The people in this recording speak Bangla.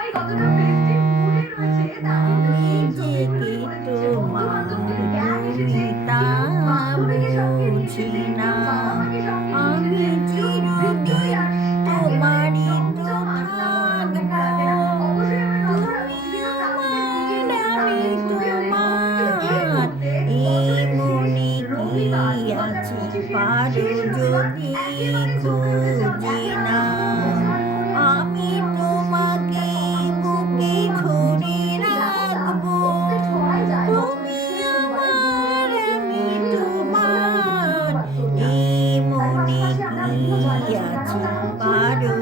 সবাই কতটা ফেস্টিভ মুডে রয়েছে তা কিন্তু আমি এই যে ছবির কি মধ্যেই বোঝা যাচ্ছে। তোমার বন্ধু-বান্ধবদের গ্যাং এসেছে, তুমি তা কেউ বান্ধবীকে সঙ্গে নিয়ে বুঝি এসেছে, না। কেউ বাবা-মাকে সঙ্গে নিয়ে আমি এসেছে, কেউ চিরদিন ভিক্টোরিয়ার একেবারে তোমারই তো চমচম আড্ডা বলার অপেক্ষা থাকবো। রাখে না। অবশ্যই আমরা রচনার তুমি বিভিন্ন প্রান্তের দিকে আমার কিন্তু আমি ছবিও দেখব। কিন্তু এই তোমার, মুহূর্তে এই বছরের শেষ মনে কি রবিবার আছে 2025 এর পারো শেষ রবিবার যদি একেবারে চোখের খুঁজে একেবারে না। গোছানো হয়ে আমি পুরো তোমাকে শিডিউলটা করা হচ্ছে। বুকে বন্ধু-বান্ধব ধরে মিলেমিশে যেমনটা রাখবো। এক্সপেক্ট করাই যায় তুমি বছরের শেষ রবিবারের দিনে আমার আমি এইরকম ধরনের কিছু তোমার, শুভবার্তা নিয়ে এই তার মনে পাশাপাশি কি আমরা বিভিন্ন জায়গায় চলে গেলাম আছে দেখা হচ্ছিল পারো